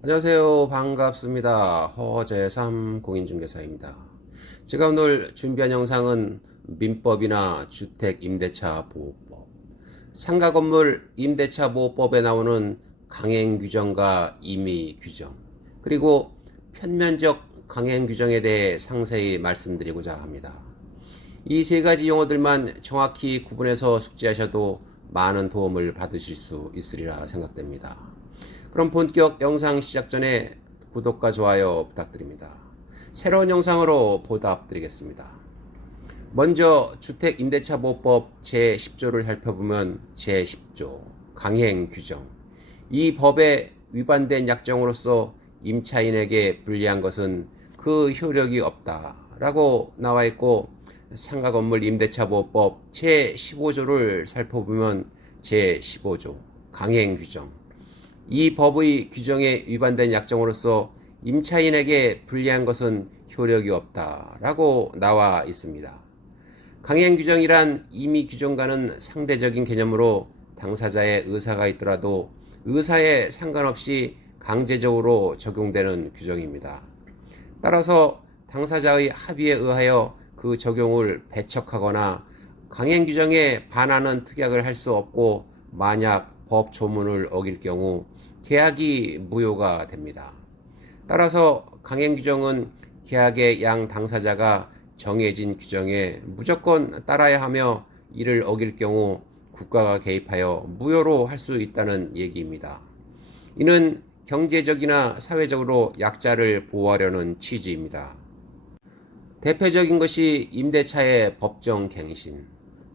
안녕하세요. 반갑습니다. 허재삼 공인중개사입니다. 제가 오늘 준비한 영상은 민법이나 주택임대차보호법, 상가건물 임대차보호법에 나오는 강행규정과 임의규정, 그리고 편면적 강행규정에 대해 상세히 말씀드리고자 합니다. 이 세 가지 용어들만 정확히 구분해서 숙지하셔도 많은 도움을 받으실 수 있으리라 생각됩니다. 그럼 본격 영상 시작 전에 구독과 좋아요 부탁드립니다. 새로운 영상으로 보답드리겠습니다. 먼저 주택임대차보호법 제10조를 살펴보면 제10조 강행규정, 이 법에 위반된 약정으로서 임차인에게 불리한 것은 그 효력이 없다라고 나와 있고, 상가건물 임대차보호법 제15조를 살펴보면 제15조 강행규정, 이 법의 규정에 위반된 약정으로서 임차인에게 불리한 것은 효력이 없다라고 나와 있습니다. 강행규정이란 임의규정과는 상대적인 개념으로 당사자의 의사가 있더라도 의사에 상관없이 강제적으로 적용되는 규정입니다. 따라서 당사자의 합의에 의하여 그 적용을 배척하거나 강행규정에 반하는 특약을 할 수 없고, 만약 법 조문을 어길 경우 계약이 무효가 됩니다. 따라서 강행규정은 계약의 양 당사자가 정해진 규정에 무조건 따라야 하며, 이를 어길 경우 국가가 개입하여 무효로 할 수 있다는 얘기입니다. 이는 경제적이나 사회적으로 약자를 보호하려는 취지입니다. 대표적인 것이 임대차의 법정 갱신,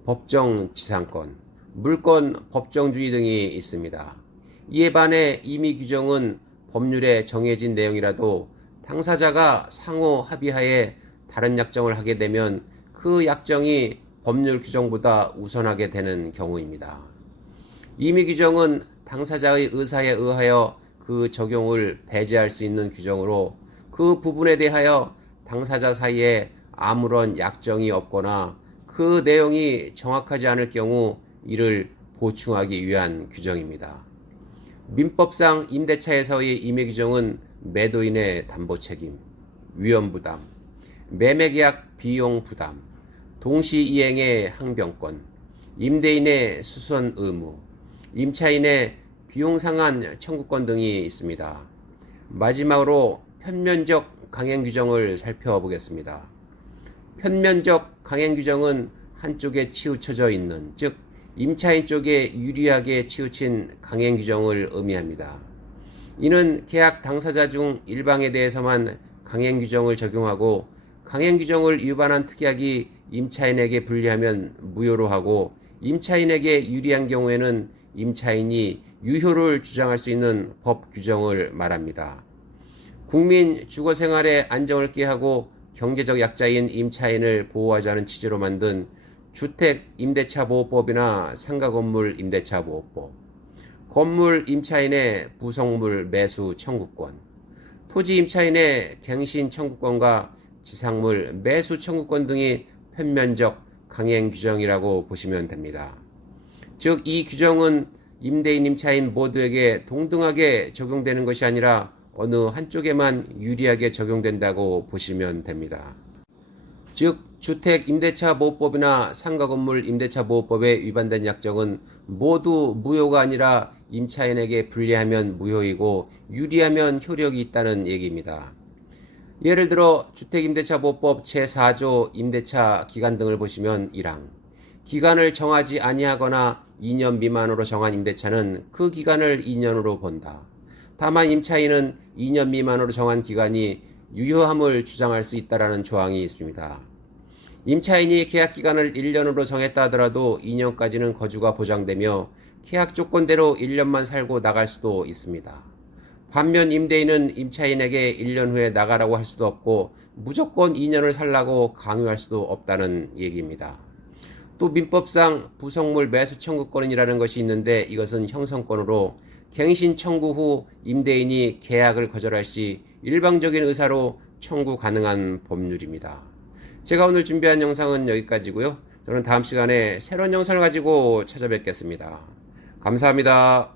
법정 지상권, 물권 법정주의 등이 있습니다. 이에 반해 임의규정은 법률에 정해진 내용이라도 당사자가 상호 합의하에 다른 약정을 하게 되면 그 약정이 법률 규정보다 우선하게 되는 경우입니다. 임의규정은 당사자의 의사에 의하여 그 적용을 배제할 수 있는 규정으로, 그 부분에 대하여 당사자 사이에 아무런 약정이 없거나 그 내용이 정확하지 않을 경우 이를 보충하기 위한 규정입니다. 민법상 임대차에서의 임의규정은 매도인의 담보책임, 위험부담, 매매계약 비용 부담, 동시이행의 항변권, 임대인의 수선 의무, 임차인의 비용상한 청구권 등이 있습니다. 마지막으로 편면적 강행규정을 살펴보겠습니다. 편면적 강행규정은 한쪽에 치우쳐져 있는, 즉 임차인 쪽에 유리하게 치우친 강행규정을 의미합니다. 이는 계약 당사자 중 일방에 대해서만 강행규정을 적용하고, 강행규정을 위반한 특약이 임차인에게 불리하면 무효로 하고, 임차인에게 유리한 경우에는 임차인이 유효를 주장할 수 있는 법 규정을 말합니다. 국민 주거생활의 안정을 꾀하고 경제적 약자인 임차인을 보호하자는 취지로 만든 주택임대차보호법이나 상가건물 임대차보호법, 건물 임차인의 부속물 매수 청구권, 토지 임차인의 갱신 청구권과 지상물 매수 청구권 등이 편면적 강행 규정이라고 보시면 됩니다. 즉, 이 규정은 임대인 임차인 모두에게 동등하게 적용되는 것이 아니라 어느 한쪽에만 유리하게 적용된다고 보시면 됩니다. 즉, 주택임대차보호법이나 상가건물 임대차보호법에 위반된 약정은 모두 무효가 아니라 임차인에게 불리하면 무효이고 유리하면 효력이 있다는 얘기입니다. 예를 들어 주택임대차보호법 제4조 임대차 기간 등을 보시면 1항, 기간을 정하지 아니하거나 2년 미만으로 정한 임대차는 그 기간을 2년으로 본다. 다만 임차인은 2년 미만으로 정한 기간이 유효함을 주장할 수 있다는 조항이 있습니다. 임차인이 계약기간을 1년으로 정했다 하더라도 2년까지는 거주가 보장되며 계약 조건대로 1년만 살고 나갈 수도 있습니다. 반면 임대인은 임차인에게 1년 후에 나가라고 할 수도 없고 무조건 2년을 살라고 강요할 수도 없다는 얘기입니다. 또 민법상 부속물 매수 청구권이라는 것이 있는데, 이것은 형성권으로 갱신 청구 후 임대인이 계약을 거절할 시 일방적인 의사로 청구 가능한 법률입니다. 제가 오늘 준비한 영상은 여기까지고요. 저는 다음 시간에 새로운 영상을 가지고 찾아뵙겠습니다. 감사합니다.